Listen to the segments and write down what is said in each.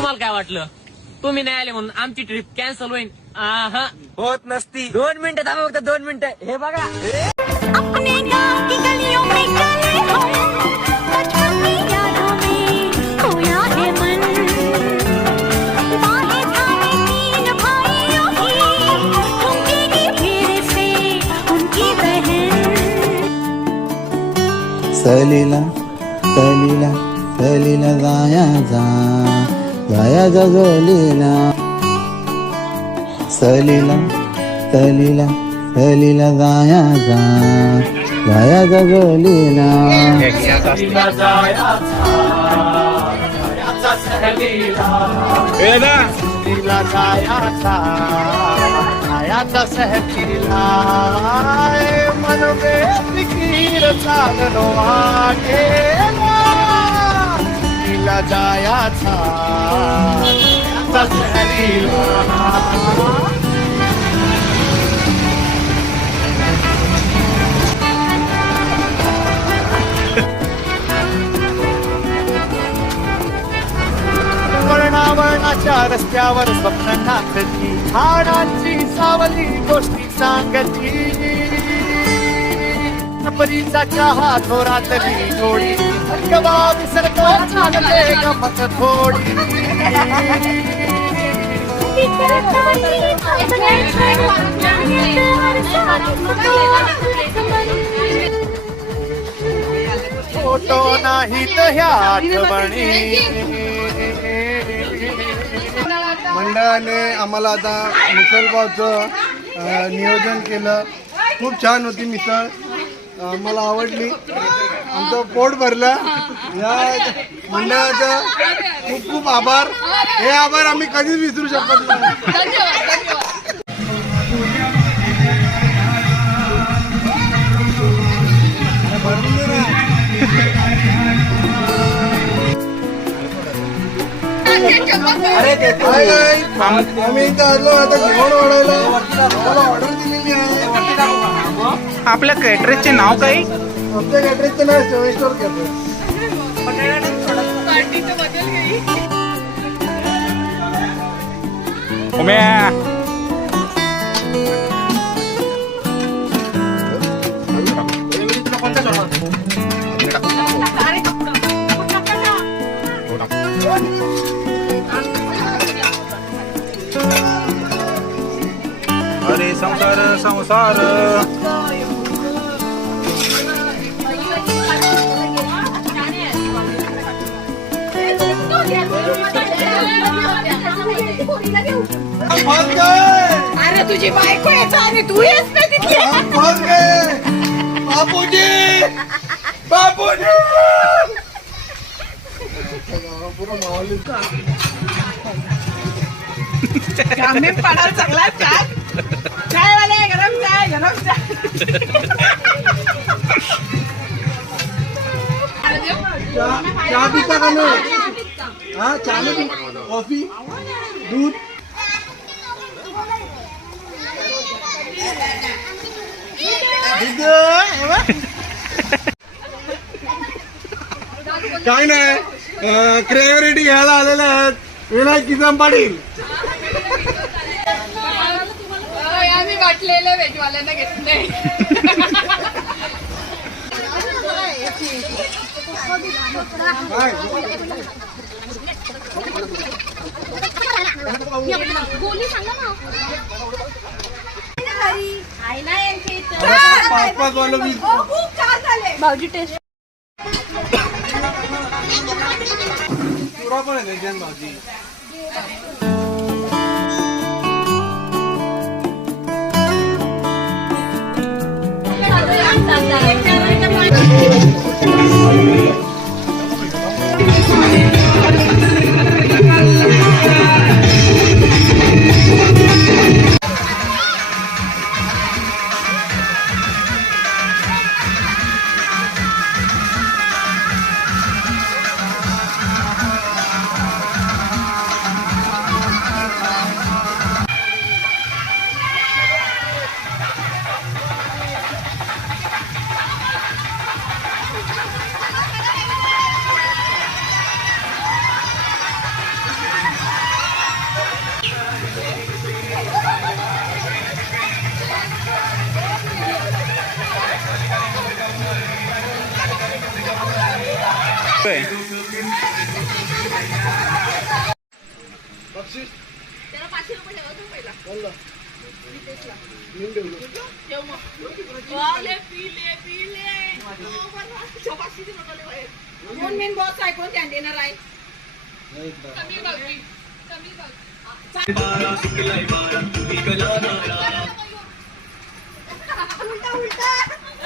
तुम्हाला काय वाटलं तुम्ही नाही आले म्हणून आमची ट्रिप कॅन्सल होईल? होत नसती. 2 मिनिटं थांबा फक्त 2 मिनिटं. हे बघा अपने गांव की गलियों में चले हम, बचपन की यादों में खोया है मन। बाहें थामे 3 भाइयों की, ठुमकेगी भीड़ से उनकी बहन। सलीला सलीला सलीला जाया जा जगलीला. सलीला सलीला सलीला जाया जगलीला. मन में फिकीर चालनो आगेला. तिला जायाचा सहलीला. वळणावळणाच्या रस्त्यावर स्वप्न नाचती, झाडांची सावली गोष्टी सांगती. परीचा चहा थोरातली थोडी, गवा विसरतो चालते गमत थोडी. फोटो नाहीत ह्या आठवणी. मंडळाने आम्हाला आता मिसळपावचं नियोजन केलं. खूप छान होती मिसळ, मला आवडली. आमचं पोट भरलं. या मंडळाचं खूप खूप आभार. हे आभार आम्ही कधीच विसरू शकत नाही. आम्ही इथं आलो आता जेवण वाढायला. मला ऑर्डर दिलेली आहे. आपल्या कॅटरेजचे नाव काय? आमच्या कॅटरेजचं नाव सेवेश्वर कॅटरेज. अरे संसार संसार. अरे तुझी बायको यायचा आणि तू येत नाही तिथे. बापूजी बापूजी पडायला चांगला चाय चाय वाले गरम चाय गरम चाय. चहा पिता का नाही? हा चहा नाही, कॉफी दूध. काय नाही, क्रेव्हरिटी घ्यायला आलेले आहेत विनायक किसन पाटील. आम्ही वाटलेलं वेजवाल्यांना घेत नाही. गोली सांगा ना. पाच पाच वाला 20. भाऊजी टेस्ट पुरा पण आहे जैन भाजी. करतोय. बक्षीस त्याला 500 रुपये ठेवा तू पहिला. बोलला नितेशला. मी ठेवलं. ठेव मग. वाले पिले पिले. ओ बरं. शोभाशीची नकले बाहेर. कोण मेन बॉस आहे, कोण ध्यान देणार आहे? कमी गावची. कमी गावची. उलटा उलटा.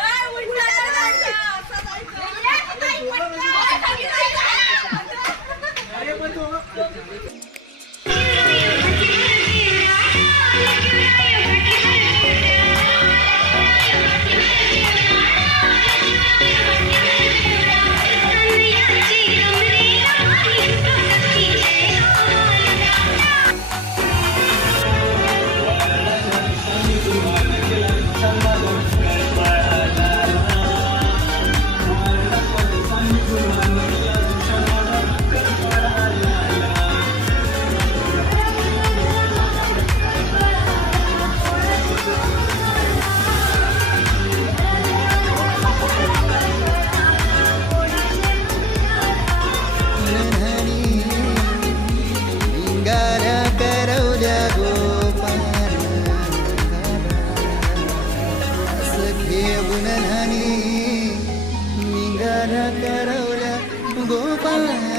ए उलटा नाही. असं नाही. गाऱ्या करवल्या गोपाल्या घेऊन न्हाणी गाऱ्या करवल्या गोपाल्या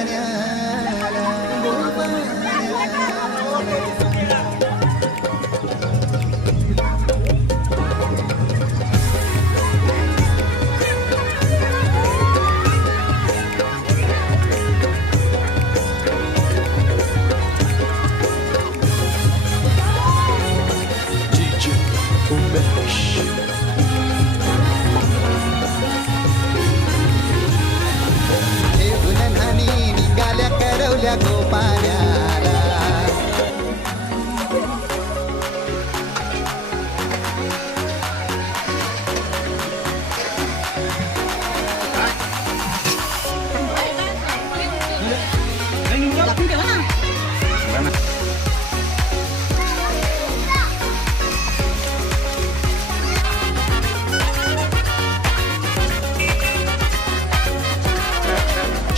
घेऊन न्हाणी निघाल्या करवल्या गोपाल्याला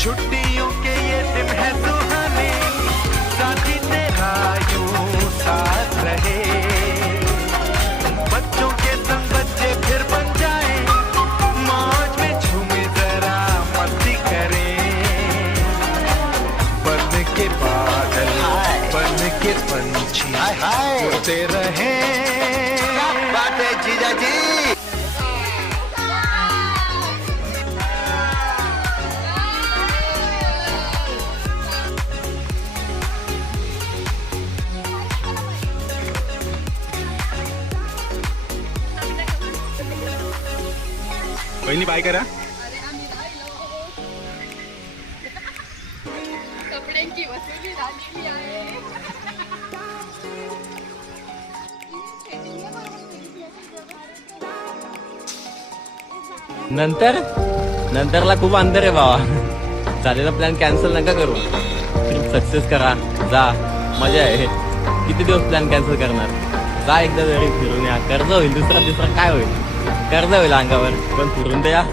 छुट्टियों के ये दिन है सुहाने, साथी तेरा यूं साथ रहे, बच्चों के संग बच्चे फिर बन जाए, मौज में झूमे जरा मस्ती करें, बन के बादल बन के पंछी उड़ते रहे. बात है जीजा जी. बहिणी बाय करा. अरे आम्ही राहिलो. कपड्यांची वसुली झालेली आहे. नंतरला खूप अंतर आहे बाबा. झालेला प्लॅन कॅन्सल नका करू. ट्रिप सक्सेस करा. जा, मजा आहे. किती दिवस प्लॅन कॅन्सल करणार? जा एकदा तरी फिरून या. कर्ज होईल, दुसरा तिसरा काय होईल? कर्ज होईल अंगावर, पण फिरून तर या.